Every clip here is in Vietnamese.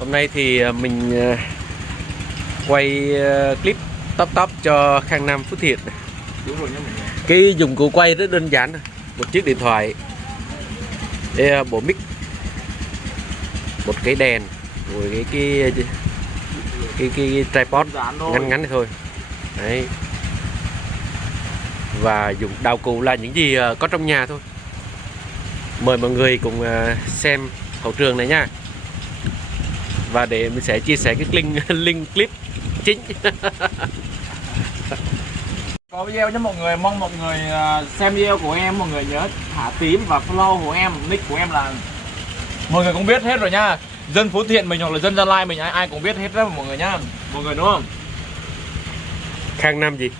Hôm nay thì mình quay clip top cho Khang Nam Phước Thiện. Đúng rồi nhá mọi người. Cái dụng cụ quay rất đơn giản, một chiếc điện thoại, bộ mic, một cái đèn, rồi cái tripod ngắn ngắn này thôi. Đấy. Và dùng đạo cụ là những gì có trong nhà thôi. Mời mọi người cùng xem hậu trường này nha. Và để mình sẽ chia sẻ cái link clip chính. Có video nhé mọi người, mong mọi người xem video của em, mọi người nhớ thả tím và follow của em, nick của em là mọi người cũng biết hết rồi nha. Dân Phú Thiện mình hoặc là dân Gia Lai mình ai cũng biết hết đó mọi người nhá. Mọi người đúng không? Khang Nam gì?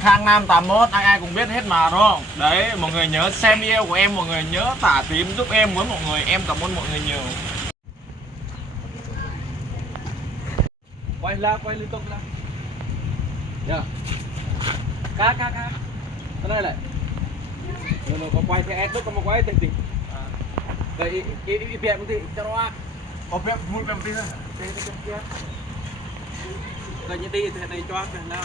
Khang Nam 81 ai cũng biết hết mà đúng không? Đấy, mọi người nhớ xem video của em, mọi người nhớ thả tím giúp em với mọi người, em cảm ơn mọi người nhiều. Quay liên tục là. Yeah. Cá. Cái này lại. Nó có quay theo ad, có một quay tình tình. Vậy cái việc cũng thì cho nó có việc mua làm gì nữa. Cái. Rồi như đi thì này cho rồi nào.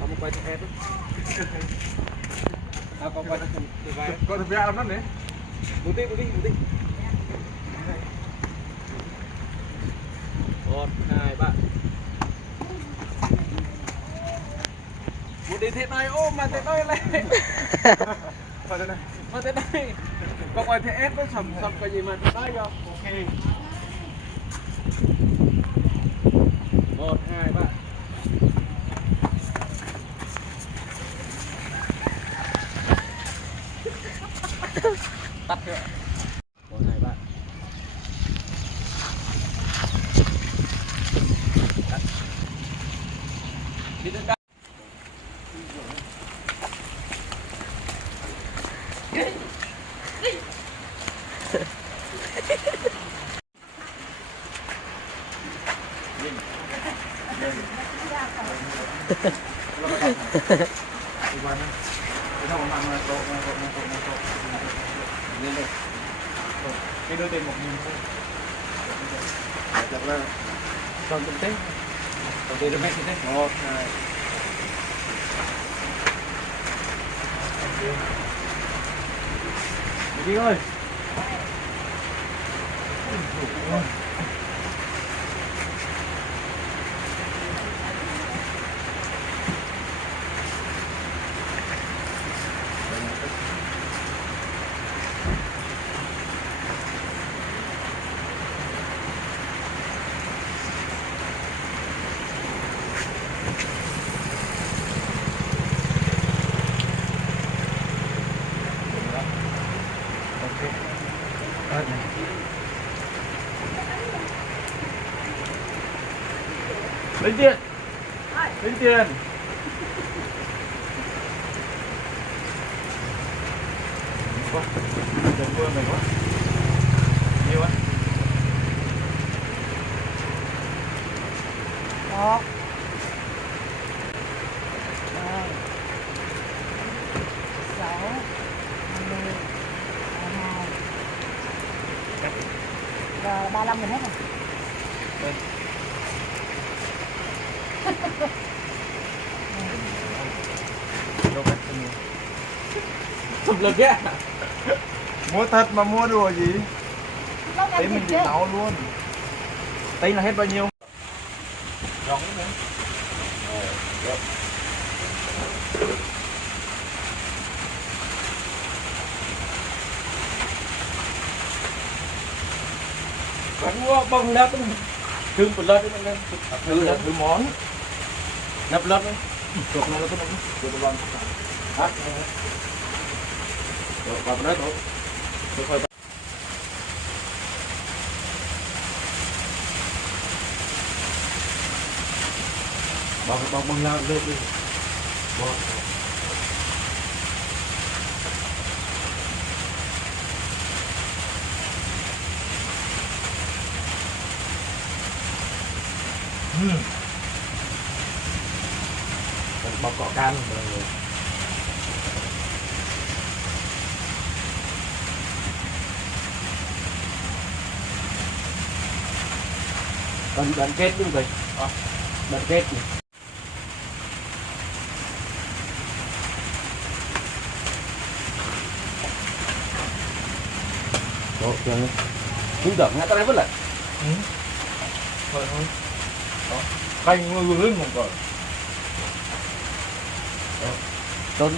Có một quay theo ad. Có quay thì vai. Có việc làm đó đấy. Một tí. 1, 2, 3. Một đi thế này ôm mà thế này lên. Mà thế này. Có quay thế ép nó sầm cái gì mà thế này không? Ok. 1, 2, 3. Tắt chưa? 1, 2, 3. Đi đến đây. Cái đưa tiền 1.000 thôi. Chắc là còn công tế. Công tế được mấy thế? 1, 2. Đi ơi. Lấy tiền. Lấy tiền. Quá. Đừng mưa này quá. Nhiều á. Đó. Rồi. 6 50 22. Rồi 35 mình hết rồi. Đây. Sụp lực á. Mua thật mà mua đùa gì? Tí mình đi nấu luôn. Tí là hết bao nhiêu? Rỗng nữa. Bánh mua bông lát thương một lát đấy mình thứ món nắp lát đấy chuột nó có chuột vào hả rồi vào đấy thôi thôi bông lát lên đi bọc cỏ can mọi người. Đoạn kết đúng rồi. Đoạn kết này. Đó, kìa. Chúng tưởng nghe tao nói vứt lại. Thôi thôi. Đó. Canh nó lưng một cỡ. Tôn